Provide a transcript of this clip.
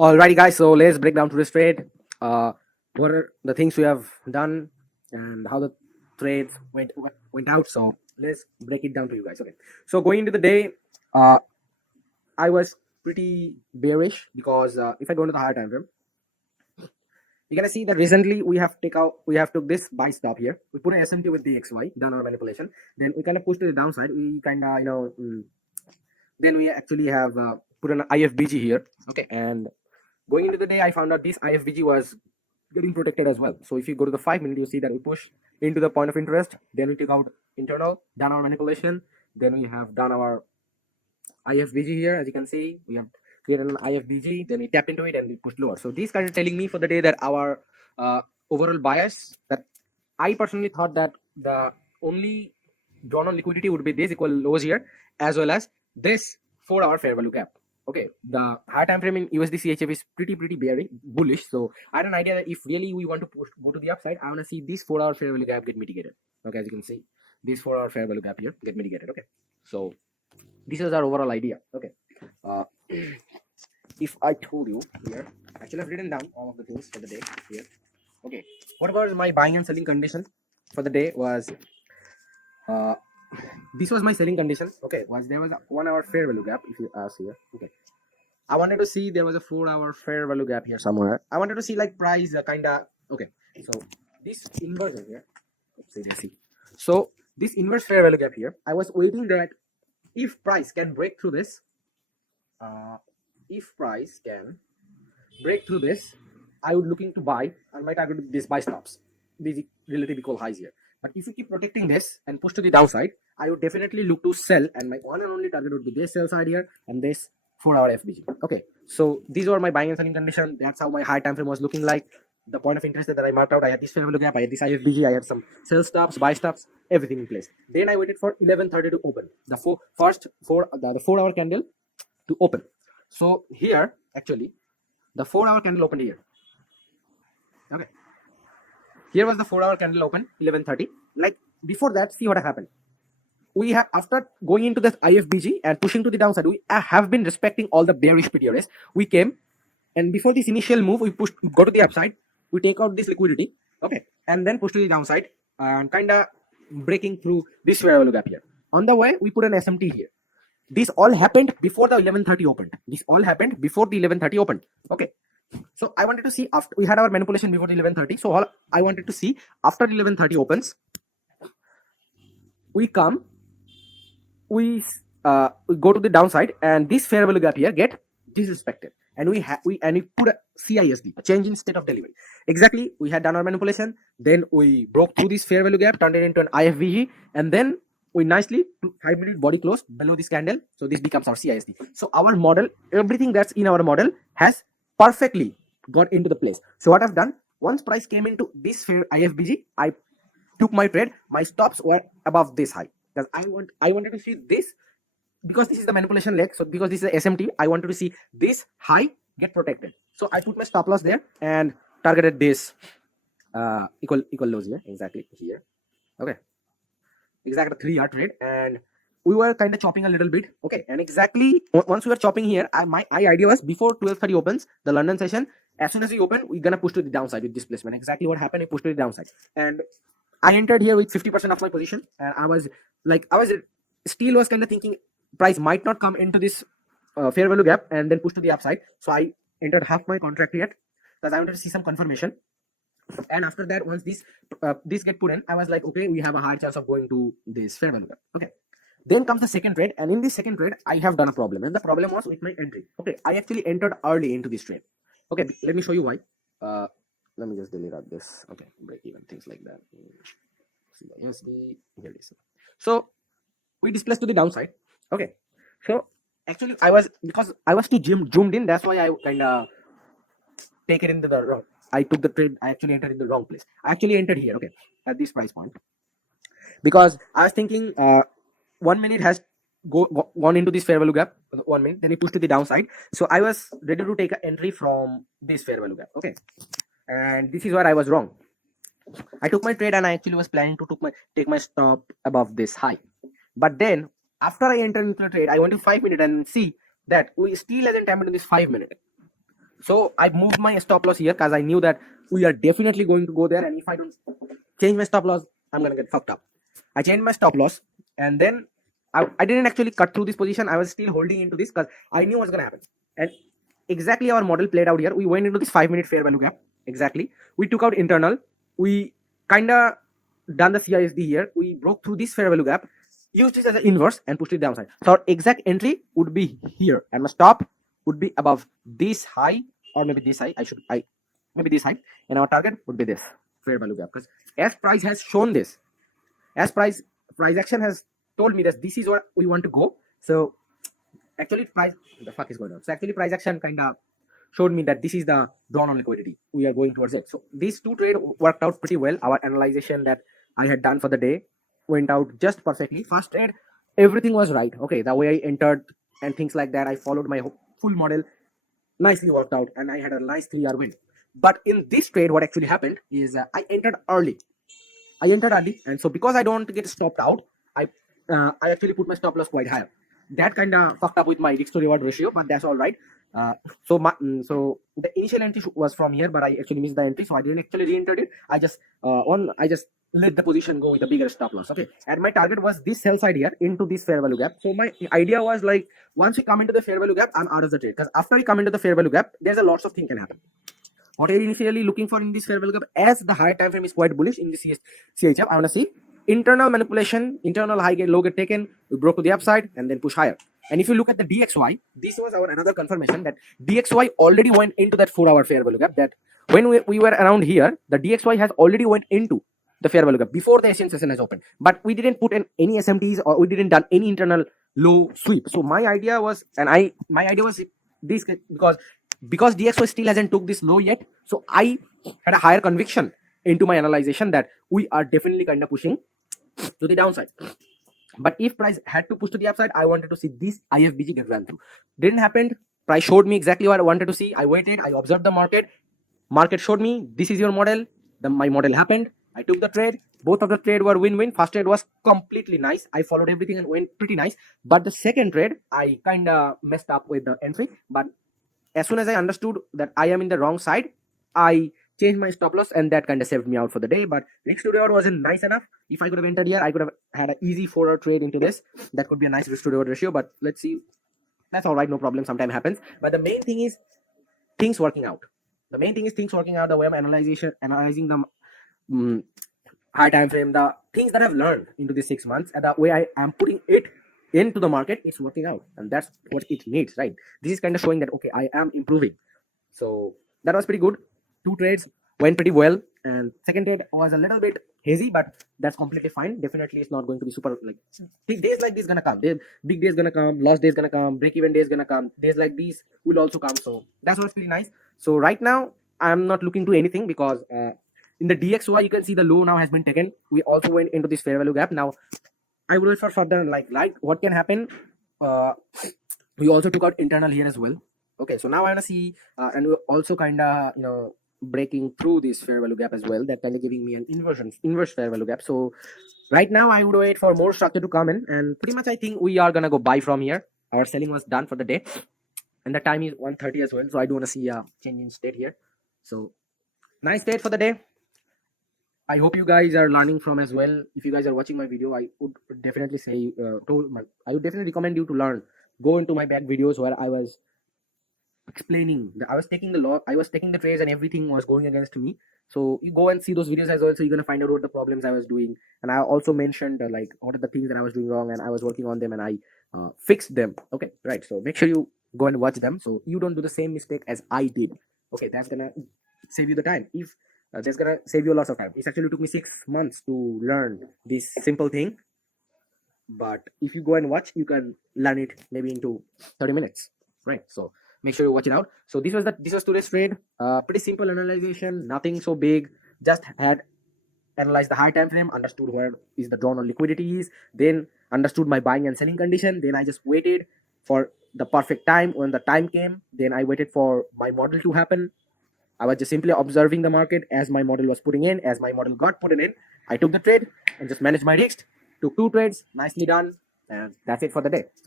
Alrighty, guys. So let's break down today's trade. What are the things we have done and how the trades went out. So let's break it down to you guys. Okay. So going into the day, I was pretty bearish because if I go into the higher time frame, you're gonna see that recently we have took this buy stop here. We put an SMT with the XY, done our manipulation. Then we kind of push to the downside. We kind of then we actually have put an IFBG here. Okay, and going into the day, I found out this IFBG was getting protected as well. So if you go to the 5 minute, you see that we push into the point of interest, then we took out internal, done our manipulation, then we have done our IFBG here. As you can see, we have created an IFBG, then we tapped into it and we pushed lower. So these kind of telling me for the day that our overall bias, that I personally thought that the only drawn on liquidity would be this equal lows here, as well as this 4-hour fair value gap. Okay, the higher time frame in USD CHF is pretty bearish, bullish. So I had an idea that if really we want to go to the upside, I want to see this 4-hour fair value gap get mitigated. Okay, as you can see, this 4-hour fair value gap here get mitigated. Okay, so this is our overall idea. Okay, if I told you here, actually I've written down all of the things for the day here. Okay, what about my buying and selling condition for the day was this was my selling condition. Okay, was there was a 1-hour fair value gap, if you ask here. Okay, I wanted to see there was a 4-hour fair value gap here somewhere. I wanted to see like price kind of okay. So this inversion here, let's see. So this inverse fair value gap here, I was waiting that if price can break through this, I would looking to buy, and my target would be this buy stops, these relative equal highs here. But if you keep protecting this and push to the downside, I would definitely look to sell, and my one and only target would be this sell side here and this 4-hour FBG. Okay, so these were my buying and selling condition. That's how my high time frame was looking like. The point of interest that I marked out, I had this fair value gap, I had this IFBG, I had some sell stops, buy stops, everything in place. Then I waited for 11:30 to open the 4-hour candle to open. So here actually the 4-hour candle opened here. Okay, here was the 4-hour candle open 11:30. Like before that, see what happened. We have, after going into this IFBG and pushing to the downside, we have been respecting all the bearish POIs. We came, and before this initial move, we pushed, go to the upside, we take out this liquidity, okay, and then push to the downside and kind of breaking through this fair value gap here. On the way, we put an SMT here. This all happened before the 11:30 opened. This all happened before the 11:30 opened. Okay, so I wanted to see, after we had our manipulation before the 11:30. So all I wanted to see after the 11:30 opens, we come, we go to the downside, and this fair value gap here get disrespected, and we put a CISD, a change in state of delivery. Exactly, we had done our manipulation, then we broke through this fair value gap, turned it into an IFVG, and then we nicely 5-minute body close below this candle. So this becomes our CISD. So our model, everything that's in our model has perfectly got into the place. So what I've done, once price came into this fair IFBG, I took my trade. My stops were above this high because I wanted to see this, because this is the manipulation leg. So because this is a SMT, I wanted to see this high get protected. So I put my stop loss there and targeted this equal lows here, exactly here. Okay, exactly 3-hour trade, and we were kind of chopping a little bit. Okay, and exactly once we were chopping here, my idea was before 12:30 opens the London session, as soon as we open, we're gonna push to the downside with displacement. Exactly what happened, I pushed to the downside, and I entered here with 50% of my position, and I was still was kind of thinking price might not come into this fair value gap and then push to the upside. So I entered half my contract here because I wanted to see some confirmation. And after that, once this get put in, I was like, okay, we have a high chance of going to this fair value gap. Okay, then comes the second trade, and in this second trade, I have done a problem, and the problem was with my entry. Okay, I actually entered early into this trade. Okay, let me show you why. Let me just delete out this. Okay, break even, things like that. USD, here it is. So we displaced to the downside. Okay, so actually because I was too zoomed in, that's why I kind of take it into the wrong. I took the trade, I actually entered in the wrong place. I actually entered here, okay, at this price point, because I was thinking 1 minute has gone into this fair value gap, 1 minute, then it pushed to the downside. So I was ready to take an entry from this fair value gap. Okay, and this is where I was wrong. I took my trade, and I actually was planning to take my stop above this high. But then after I entered into the trade, I went to 5 minute and see that we still hasn't tapped into this 5 minute. So I moved my stop loss here because I knew that we are definitely going to go there, and if I don't change my stop loss, I'm gonna get fucked up. I changed my stop loss, and then I didn't actually cut through this position. I was still holding into this because I knew what's gonna happen. And exactly our model played out here. We went into this 5-minute fair value gap. Exactly. We took out internal. We kinda done the CISD here. We broke through this fair value gap, used this as an inverse and pushed it downside. So our exact entry would be here, and my stop would be above this high, or maybe this high. Maybe this high, and our target would be this fair value gap, because as price has shown this, as price action has told me that this is what we want to go. So actually price, the fuck is going on? So actually price action kind of showed me that this is the drawn on liquidity, we are going towards it. So these two trade worked out pretty well. Our analyzation that I had done for the day went out just perfectly. First trade, everything was right. Okay, the way I entered and things like that, I followed my full model, nicely worked out, and I had a nice 3-hour win. But in this trade, what actually happened is I entered early, and so because I don't want to get stopped out, I actually put my stop loss quite higher. That kind of fucked up with my risk to reward ratio, but that's all right. So the initial entry was from here, but I actually missed the entry, so I didn't actually re-enter it. I just let the position go with the bigger stop loss. Okay, and my target was this sell side here into this fair value gap. So my idea was like, once we come into the fair value gap, I'm out of the trade, because after we come into the fair value gap, there's a lots of things can happen. What I'm initially looking for in this fair value gap, as the higher time frame is quite bullish in the CHF, I want to see internal manipulation, internal high get low get taken, we broke to the upside and then push higher. And if you look at the DXY, this was our another confirmation that DXY already went into that 4-hour fair value gap. That when we were around here, the DXY has already went into the fair value gap before the Asian session has opened. But we didn't put in any SMTs, or we didn't done any internal low sweep. So my idea was, this, because DXY still hasn't took this low yet, so I had a higher conviction into my analyzation that we are definitely kind of pushing to the downside. But if price had to push to the upside, I wanted to see this IFBG get ran through. Didn't happen. Price showed me exactly what I wanted to see. I waited, I observed the market. Market showed me this is your model. My model happened. I took the trade. Both of the trade were win-win. First trade was completely nice. I followed everything and went pretty nice. But the second trade, I kind of messed up with the entry. But as soon as I understood that I am in the wrong side, I changed my stop loss, and that kind of saved me out for the day. But risk to reward wasn't nice enough. If I could have entered here, I could have had an easy 4-hour trade into this. That could be a nice risk to reward ratio. But let's see. That's all right, no problem. Sometimes happens. But the main thing is things working out. The main thing is things working out. The way I'm analyzing the high time frame, the things that I've learned into these 6 months, and the way I am putting it into the market, it's working out, and that's what it needs, right? This is kind of showing that okay, I am improving. So that was pretty good. 2 trades went pretty well, and second trade was a little bit hazy, but that's completely fine. Definitely it's not going to be super, like, days like this gonna come. Big days gonna come, lost days gonna come, break even days gonna come, days like these will also come. So that's what's pretty nice. So right now I'm not looking to anything, because in the DXY you can see the low now has been taken. We also went into this fair value gap. Now I will wait for further, like what can happen. We also took out internal here as well. Okay, so now I want to see, and we're also kind of breaking through this fair value gap as well. That kind of giving me an inverse fair value gap. So right now I would wait for more structure to come in, and pretty much I think we are gonna go buy from here. Our selling was done for the day, and the time is 1:30 as well. So I do want to see a change in state here. So nice state for the day. I hope you guys are learning from as well. If you guys are watching my video, I would definitely say, I would definitely recommend you to learn. Go into my back videos where I was explaining. I was taking the trades, and everything was going against me. So you go and see those videos as well. So you're gonna find out what the problems I was doing, and I also mentioned like what are the things that I was doing wrong, and I was working on them, and I fixed them. Okay, right. So make sure you go and watch them, so you don't do the same mistake as I did. Okay, that's gonna save you the time. If that's gonna save you lots of time. It actually took me 6 months to learn this simple thing, but if you go and watch, you can learn it maybe into 30 minutes, right? So make sure you watch it out. So this was today's trade. Pretty simple analyzation, nothing so big. Just had analyzed the high time frame, understood where is the drawn on liquidity is, then understood my buying and selling condition. Then I just waited for the perfect time. When the time came, then I waited for my model to happen. I was just simply observing the market as my model was putting in. As my model got put in, I took the trade and just managed my risk. Took 2 trades, nicely done, and that's it for the day.